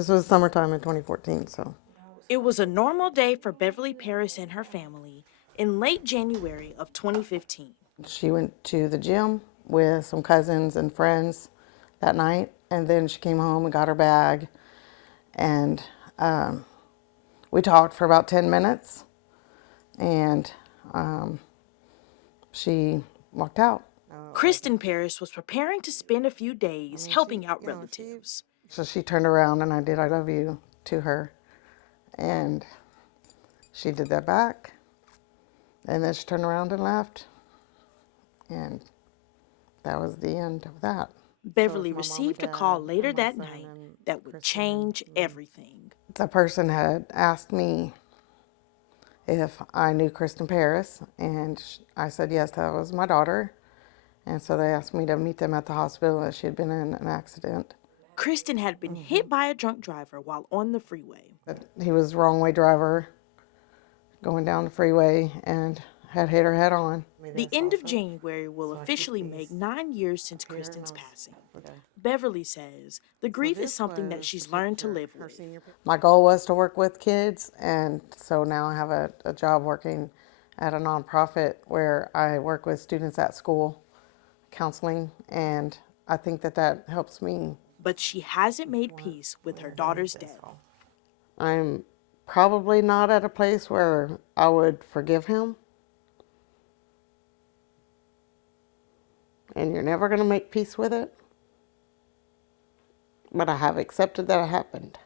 This was summertime in 2014, so. It was a normal day for Beverly Paris and her family in late January of 2015. She went to the gym with some cousins and friends that night, and then she came home and got her bag, and we talked for about 10 minutes, and she walked out. Kristin Paris was preparing to spend a few days helping out relatives. So she turned around and I did "I love you" to her, and she did that back, and then she turned around and left, and that was the end of that. Beverly received a call later that night that would change everything. The person had asked me if I knew Kristin Paris, and I said yes, that was my daughter. And so they asked me to meet them at the hospital, that she had been in an accident. Kristin had been hit by a drunk driver while on the freeway. He was wrong way driver going down the freeway and had hit her head on. The end of January will officially make 9 years since Kristin's passing. Beverly says the grief is something that she's learned to live with. My goal was to work with kids, and so now I have a job working at a nonprofit where I work with students at school, counseling, and I think that that helps me. But she hasn't made peace with her daughter's death. I'm probably not at a place where I would forgive him. And you're never going to make peace with it. But I have accepted that it happened.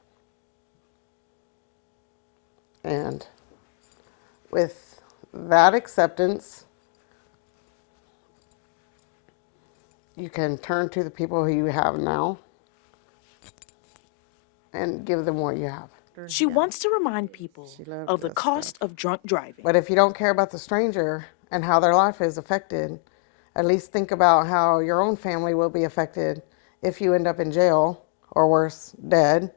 And with that acceptance, you can turn to the people who you have now and give them what you have. She wants to remind people of the cost of drunk driving. But if you don't care about the stranger and how their life is affected, at least think about how your own family will be affected if you end up in jail or worse, dead.